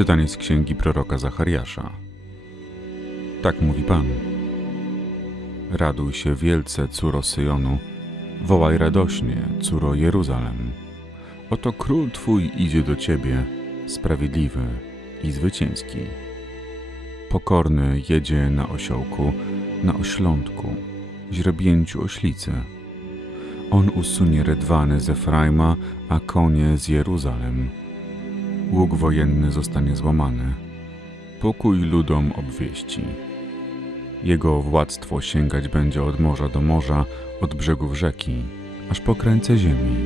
Czytanie z księgi proroka Zachariasza. Tak mówi Pan. Raduj się wielce, córo Syjonu, wołaj radośnie, córo Jeruzalem. Oto król Twój idzie do Ciebie, sprawiedliwy i zwycięski. Pokorny jedzie na osiołku, na oślątku, źrebięciu oślicy. On usunie rydwany z Efraima, a konie z Jeruzalem. Łuk wojenny zostanie złamany. Pokój ludom obwieści. Jego władztwo sięgać będzie od morza do morza, od brzegów rzeki, aż po krańce ziemi.